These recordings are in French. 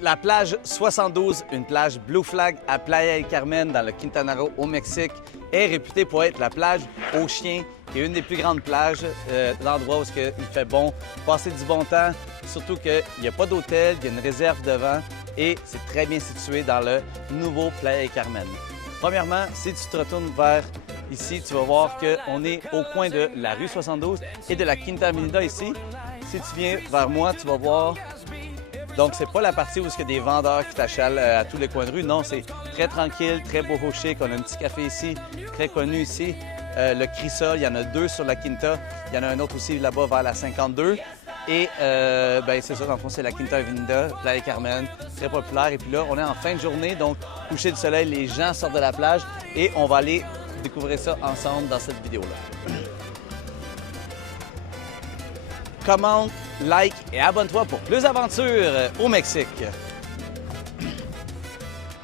La plage 72, une plage Blue Flag à Playa del Carmen dans le Quintana Roo au Mexique, est réputée pour être la plage aux chiens, qui est une des plus grandes plages, l'endroit où il fait bon, passer du bon temps, surtout qu'il n'y a pas d'hôtel, il y a une réserve devant et c'est très bien situé dans le nouveau Playa del Carmen. Premièrement, si tu te retournes vers ici, tu vas voir qu'on est au coin de la rue 72 et de la Quinta Avenida ici. Si tu viens vers moi, tu vas voir. Donc, c'est pas la partie où il y a des vendeurs qui t'achalent à tous les coins de rue. Non, c'est très tranquille, très beau chic. On a un petit café ici, très connu ici. Le Crisol, il y en a 2 sur la Quinta. Il y en a un autre aussi là-bas vers la 52. Et c'est ça, dans le fond, c'est la Quinta Avenida, Playa del Carmen, très populaire. Et puis là, on est en fin de journée, donc coucher du soleil, les gens sortent de la plage et on va aller découvrir ça ensemble dans cette vidéo-là. Commente, like et abonne-toi pour plus d'aventures au Mexique.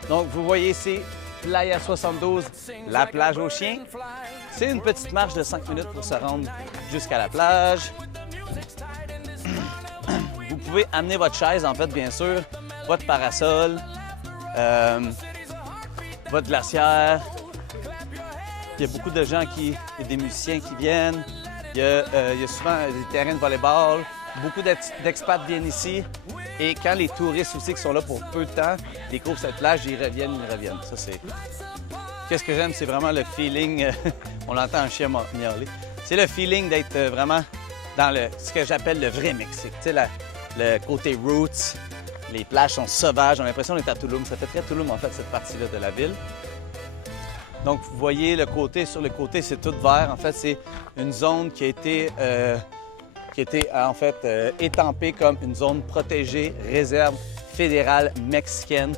Donc, vous voyez ici, Playa 72, la plage aux chiens. C'est une petite marche de 5 minutes pour se rendre jusqu'à la plage. Vous pouvez amener votre chaise, en fait, bien sûr, votre parasol, votre glacière. Il y a beaucoup de gens il y a des musiciens qui viennent. Il y a souvent des terrains de volleyball. Beaucoup d'expats viennent ici. Et quand les touristes aussi qui sont là pour peu de temps découvrent cette plage, ils reviennent. Ça, c'est... Qu'est-ce que j'aime, c'est vraiment le feeling. On entend un chien miauler. C'est le feeling d'être vraiment dans ce que j'appelle le vrai Mexique. Tu sais, le côté roots. Les plages sont sauvages. On a l'impression d'être à Tulum. Ça fait très Tulum, en fait, cette partie-là de la ville. Donc, vous voyez sur le côté, c'est tout vert. En fait, c'est une zone qui a été, étampée comme une zone protégée, réserve fédérale mexicaine,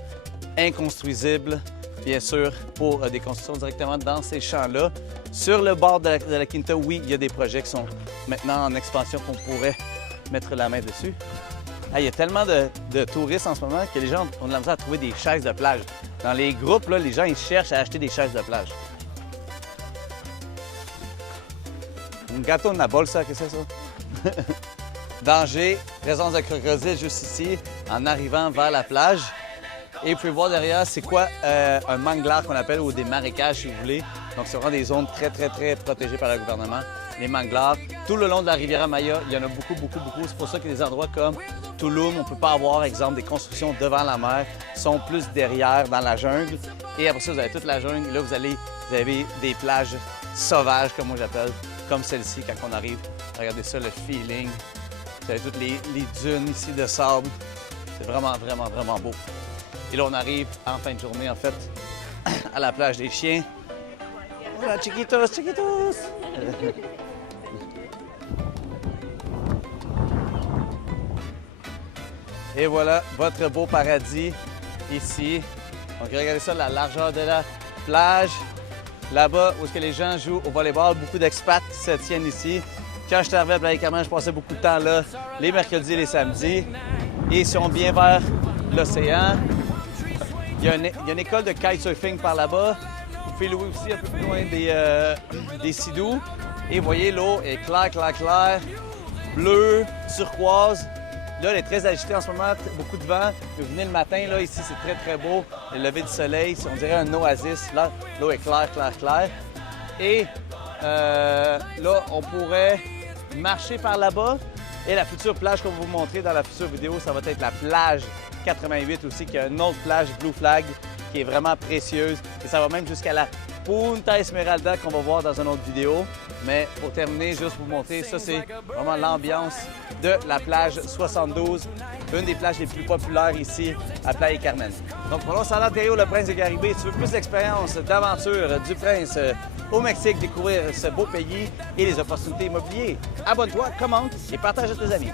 inconstruisible, bien sûr, pour des constructions directement dans ces champs-là. Sur le bord de la Quinta, oui, il y a des projets qui sont maintenant en expansion qu'on pourrait mettre la main dessus. Ah, il y a tellement de touristes en ce moment que les gens ont de la misère à trouver des chaises de plage. Dans les groupes, là, les gens ils cherchent à acheter des chaises de plage. Un gâteau de la bolsa, qu'est-ce que c'est ça? Danger, présence de crocodile juste ici, en arrivant vers la plage. Et vous pouvez voir derrière, c'est quoi un manglar qu'on appelle, ou des marécages si vous voulez. Donc, c'est vraiment des zones très, très, très protégées par le gouvernement. Les manglars. Tout le long de la Riviera Maya, il y en a beaucoup, beaucoup, beaucoup. C'est pour ça que des endroits comme Tulum, on ne peut pas avoir, exemple, des constructions devant la mer, sont plus derrière, dans la jungle. Et après ça, vous avez toute la jungle. Là, vous avez des plages sauvages, comme moi j'appelle, comme celle-ci, quand on arrive. Regardez ça, le feeling. Vous avez toutes les dunes ici de sable. C'est vraiment, vraiment, vraiment beau. Et là, on arrive en fin de journée, en fait, à la plage des chiens. Voilà, chiquitos, chiquitos! Et voilà votre beau paradis ici. Donc, regardez ça, la largeur de la plage. Là-bas, où est-ce que les gens jouent au volleyball, beaucoup d'expats se tiennent ici. Quand je suis arrivé à Playa del Carmen, je passais beaucoup de temps là, les mercredis et les samedis. Et si on vient vers l'océan, il y a une école de kitesurfing par là-bas. Vous pouvez louer aussi un peu plus loin des Sidous. Et vous voyez, l'eau est claire, claire, claire, bleue, turquoise. Là, elle est très agitée en ce moment, beaucoup de vent. Vous venez le matin, là, ici, c'est très, très beau. Le lever du soleil, on dirait un oasis. Là, l'eau est claire, claire, claire. Et là, on pourrait marcher par là-bas. Et la future plage qu'on va vous montrer dans la future vidéo, ça va être la plage 88 aussi, qui est une autre plage Blue Flag qui est vraiment précieuse. Et ça va même jusqu'à la Punta Esmeralda qu'on va voir dans une autre vidéo. Mais pour terminer, juste vous montrer, ça c'est vraiment l'ambiance de la plage 72, une des plages les plus populaires ici à Playa del Carmen. Donc voilà, San Antonio, le Prince des Caraïbes. Si tu veux plus d'expérience, d'aventure du Prince au Mexique, découvrir ce beau pays et les opportunités immobilières, abonne-toi, commente et partage à tes amis.